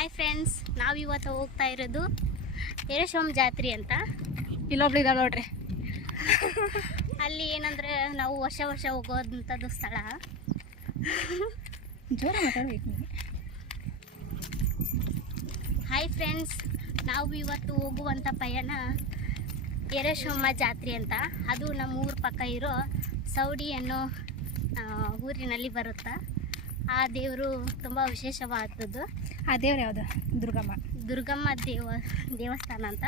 Hi friends, ನಾವು ಇವತ್ತು ಹೋಗ್ತಾ ಇರೋದು ಏರೇಶ್ವರಮ್ಮ ಜಾತ್ರೆ ಅಂತ. ಇಲ್ಲೊಬ್ಳು ಇದ್ದಾಳೆ ನೋಡ್ರಿ. ಅಲ್ಲಿ ಏನಂದ್ರೆ ನಾವು ವರ್ಷ ಹೋಗೋದಂಥದ್ದು ಸ್ಥಳ. ಜೋರ ಮಾತಾಡ್ಬೇಕು. ಹಾಯ್ ಫ್ರೆಂಡ್ಸ್, ನಾವು ಇವತ್ತು ಹೋಗುವಂಥ ಪಯಣ ಏರೇಶ್ವರಮ್ಮ ಜಾತ್ರೆ ಅಂತ. ಅದು ನಮ್ಮ ಊರ ಪಕ್ಕ ಇರೋ ಸೌಡಿ ಅನ್ನೋ ಊರಿನಲ್ಲಿ ಬರುತ್ತೆ. ಆ ದೇವರು ತುಂಬ ವಿಶೇಷವಾದದ್ದು. ಆ ದೇವ್ರು ಯಾವುದು? ದುರ್ಗಮ್ಮ ದೇವಸ್ಥಾನ ಅಂತ.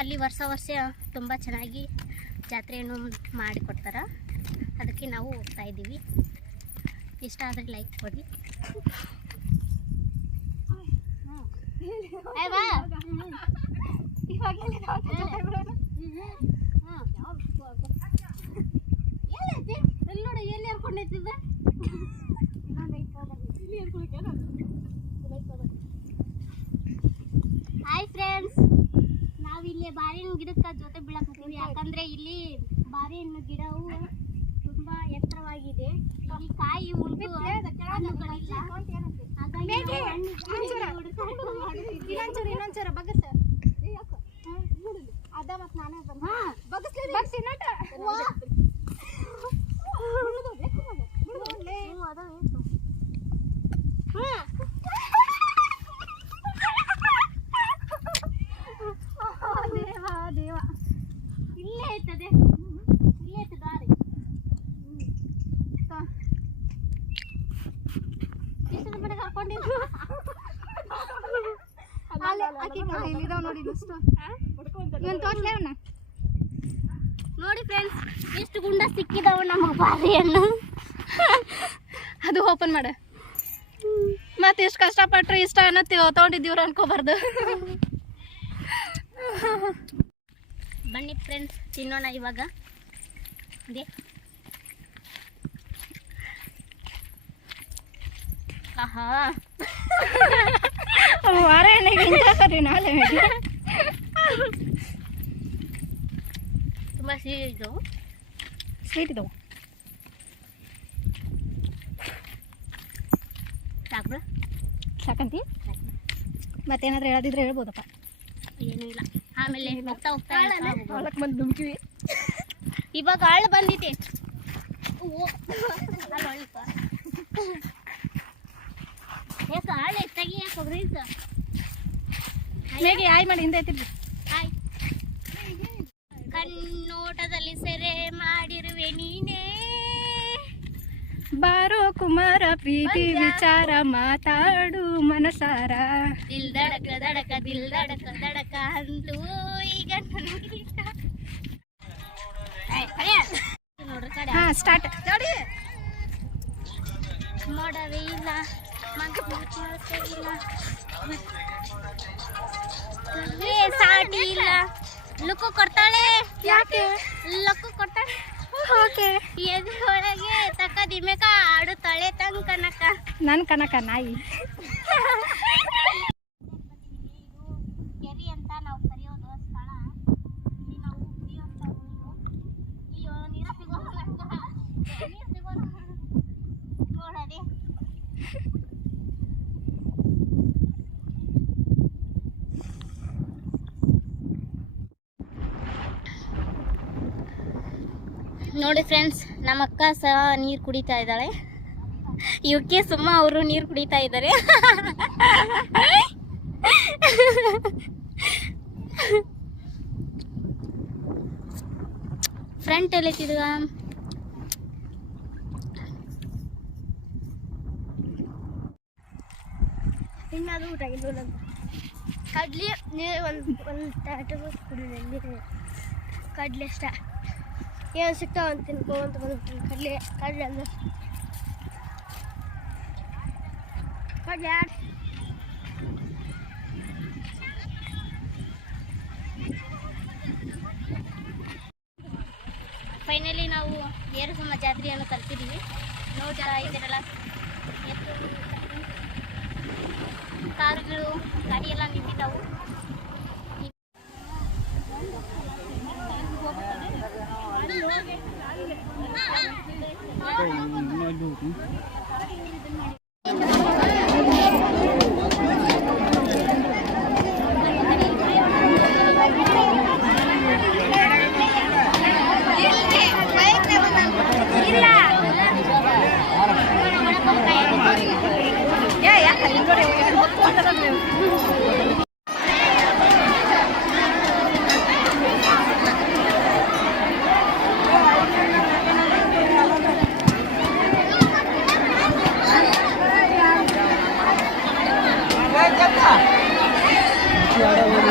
ಅಲ್ಲಿ ವರ್ಷ ತುಂಬ ಚೆನ್ನಾಗಿ ಜಾತ್ರೆಯನ್ನು ಮಾಡಿಕೊಡ್ತಾರೆ. ಅದಕ್ಕೆ ನಾವು ಹೋಗ್ತಾ ಇದ್ದೀವಿ. ಇಷ್ಟ ಆದರೆ ಲೈಕ್ ಕೊಡಿ. ನೋಡಿ ಎಲ್ಲಿ ಹರ್ಕೊಂಡೈತಿದ್ದೆ. ಹಾಯ್ ಫ್ರೆಂಡ್ಸ್, ನಾವಿಲ್ಲಿ ಬಾರಿಹಣ್ಣು ಗಿಡಕ್ಕೆ ಜೊತೆ ಬೀಳಕತ್ತೀವಿ. ಯಾಕಂದ್ರೆ ಇಲ್ಲಿ ಬಾರಿಹಣ್ಣು ಗಿಡವು ತುಂಬಾ ಎತ್ತರವಾಗಿದೆ. ಇಲ್ಲಿ ಕಾಯಿ ಉಂಟು ಹಣ್ಣುಗಳಿಲ್ಲ. ಹಾಗಾಗಿ ಇನ್ನೊಂಚೂರ ಬಗ್ಗಸ ಅದ ಮತ್ ನಾನೇ ದೇವ ಇಲ್ಲೇ ಐತದೆ, ಇಲ್ಲೇ ಐತೆ ದಾರಿ. ಇಷ್ಟು ಮನೆ ಕರ್ಕೊಂಡಿದ್ದು ನೋಡಿ ಫ್ರೆಂಡ್ಸ್, ಎಷ್ಟು ಗುಂಡ ಸಿಕ್ಕಿದಾವ ನಮಗೆ ಬಾರಿಹಣ್ಣು. ಅದು ಓಪನ್ ಮಾಡ. ಮತ್ತೆ ಎಷ್ಟು ಕಷ್ಟಪಟ್ರೆ ಇಷ್ಟ ಅನ್ನತ್ತೀವಿ ತಗೊಂಡಿದ್ದೀವ್ರು ಅನ್ಕೋಬಾರ್ದು. ಬನ್ನಿ ಫ್ರೆಂಡ್ಸ್, ತಿನ್ನೋಣ ಇವಾಗ. ಆಹಾ, ತುಂಬ ಸ್ವೀಟ್ ಇದ್ದವು. ಸಾಕು ಸಾಕಂತಿ. ಮತ್ತೇನಾದ್ರೂ ಹೇಳದಿದ್ರೆ ಹೇಳ್ಬೋದಪ್ಪ. ಏನೂ ಇಲ್ಲ. ಆಮೇಲೆ ಹೋಗ್ತಾ ಹೊಲಕ್ಕೆ ಬಂದು ದುಮ್ಕಿವಿ. ಇವಾಗ ಆಳು ಬಂದಿದೆ. ಯಾಕೆ ಆಳೆ ತೆಗಿಯಾಕ ಹೋಗ್ರಿ. ಹೇಗೆ ಆಯ್ ಮಾಡಿ ಹಿಂದೆ ಐತಿರ್ರಿ. ಹಾಯ್, ಕಣ್ಣೋಟದಲ್ಲಿ ಸೆರೆ ಮಾಡಿರುವೆ ನೀನೇ. ಬಾರೋ ಕುಮಾರ ಪ್ರೀತಿ ವಿಚಾರ ಮಾತಾಡು ಮನಸಾರ. ದಿಲ್ ದಡಕ ದಡಕ ದಿಲ್ ದಡಕ ದಡಕ ಅಂತೂ ಈಗ ನೋಡ್ರಿ ಕಡೆ. ಹಾ, ಸ್ಟಾರ್ಟ್. ಮಾಡವೇ ಇಲ್ಲ, ಸಾಟಿ ಇಲ್ಲ. ಲುಕ್ಕು ಕೊಡ್ತಾಳೆ. ಯಾಕೆ ಲಕ್ಕು ಕೊಡ್ತಾಳೆ. ಓಕೆ. ಎದೊಳಗೆ ತಕ್ಕ ದಿಮೆಕ ಆಡುತ್ತಾಳೆ ತಂಕನಕ. ನನ್ ಕನಕ ನಾಯಿ. ಕೆರಿ ಅಂತ ನಾವು ಕರೆಯೋದು ಸ್ಥಳ. ಇಲ್ಲಿ ನಾವು ಕುಡಿಯುವಂತ ನೀರು ಸಿಗೋಲ್ಲ. ನೀರು ಸಿಗೋಲ್ಲ ನೋಡದೆ. ನೋಡಿ ಫ್ರೆಂಡ್ಸ್, ನಮ್ಮ ಅಕ್ಕ ಸಹ ನೀರು ಕುಡಿತಾ ಇದ್ದಾಳೆ. ಇವಕ್ಕೆ ಸುಮ್ಮ ಅವರು ನೀರು ಕುಡಿತಾ ಇದ್ದಾರೆ. ಫ್ರಂಟ್ ಎಲ್ಲಿ ತಿರುಗ. ಇನ್ನಾದ್ರೂ ಊಟ ಇಲ್ಲ. ಕಡ್ಲಿ ನೀರು ಒಂದು ತಾಟು ಕುಡಿದಲ್ಲಿ ಕಡ್ಲೆ ಇಷ್ಟ. ಏನು ಸಿಗ್ತಾವ ಅಂತ ತಿನ್ಕೊಂತ ಬಂದ್ಬಿಟ್ಟು ಕಡ್ಲೆ ಅಂದ್ರೆ ಕಡ್ಲೆ. ಫೈನಲಿ ನಾವು ಏರೇಶ್ವರಮ್ಮ ಜಾತ್ರೆಯನ್ನು ಕಲ್ತಿದ್ದೀವಿ. ನೋಡ್ತಾ ಇದ್ದೀರಲ್ಲ, ಕಾರುಗಳು ಗಾಡಿ ಎಲ್ಲ ನಿಂತಿದ್ದಾವು. ಆಡೋದು